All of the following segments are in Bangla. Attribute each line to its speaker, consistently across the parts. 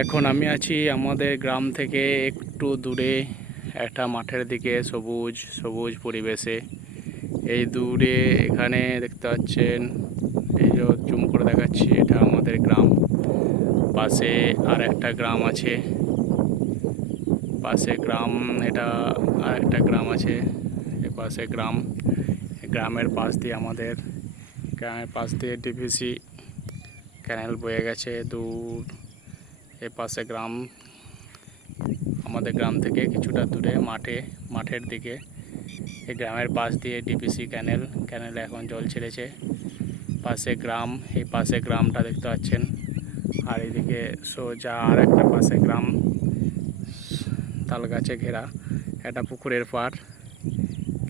Speaker 1: এখন আমি আছি আমাদের গ্রাম থেকে একটু দূরে, একটা মাঠের দিকে, সবুজ সবুজ পরিবেশে। এই দূরে এখানে দেখতে পাচ্ছেন, এই যে জুম করে দেখাচ্ছি, এটা আমাদের গ্রাম। পাশে আর একটা গ্রাম আছে। পাশে গ্রাম, এটা আর একটা গ্রাম আছে। এ পাশে গ্রাম গ্রামের পাশ দিয়ে আমাদের, গ্রামের পাশ দিয়ে ডিভিসি ক্যানেল বয়ে গেছে। দূর এ পাশে গ্রাম, আমাদের গ্রাম থেকে কিছুটা দূরে, মাঠে, মাঠের দিকে। এই গ্রামের পাশ দিয়ে ডিপিসি ক্যানেল ক্যানেলে এখন জল ছেড়েছে। পাশে গ্রাম, এই পাশে গ্রামটা দেখতে পাচ্ছেন। আর এদিকে সোজা আর একটা পাশে গ্রাম তাল গাছে ঘেরা। একটা পুকুরের পাড়।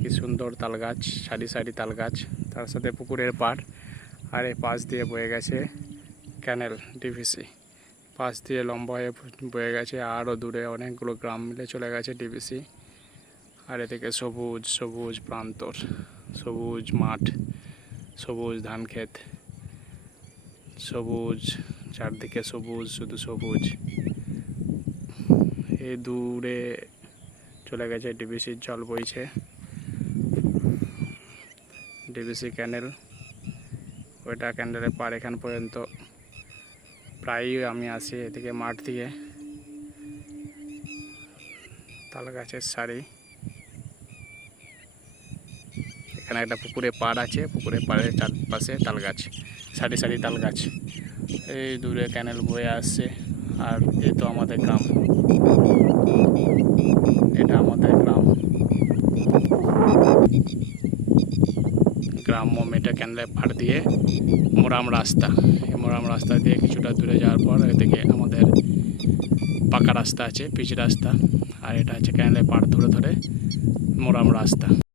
Speaker 1: কি সুন্দর তাল গাছ সারি সারি তাল গাছ তার সাথে পুকুরের পাড়। আর এই পাশ দিয়ে বয়ে গেছে ক্যানেল ডিভিসি পাশ দিয়ে লম্বা হয়ে বয়ে গেছে, আরও দূরে অনেকগুলো গ্রাম মিলে চলে গেছে ডিভিসি আর এদিকে সবুজ সবুজ প্রান্তর, সবুজ মাঠ, সবুজ ধান ক্ষেত, সবুজ, চারদিকে সবুজ, শুধু সবুজ। এই দূরে চলে গেছে ডিবিসির জল বইছে। ডিবিসি ক্যানেল ওইটা ক্যান্ডেলের পার এখান পর্যন্ত প্রায়ই আমি আসি এদিকে মাঠ দিয়ে। তাল গাছের সারি। এখানে একটা পুকুরে পাড় আছে পুকুরে পাড়ের চারপাশে তাল গাছ সারি সারি তাল গাছ এই দূরে ক্যানেল বয়ে আসছে, আর এ তো আমাদের গ্রাম এটা আমাদের গ্রাম গ্রাম্য মেটা ক্যানেলের পাড় দিয়ে মোরাম রাস্তা। এই মোরাম রাস্তা দিয়ে কিছুটা দূরে যাওয়ার পর এদিকে আমাদের পাকা রাস্তা আছে, পিচ রাস্তা, আর এটা হচ্ছে ক্যানেলের পাড় ধরে ধরে মোরাম রাস্তা।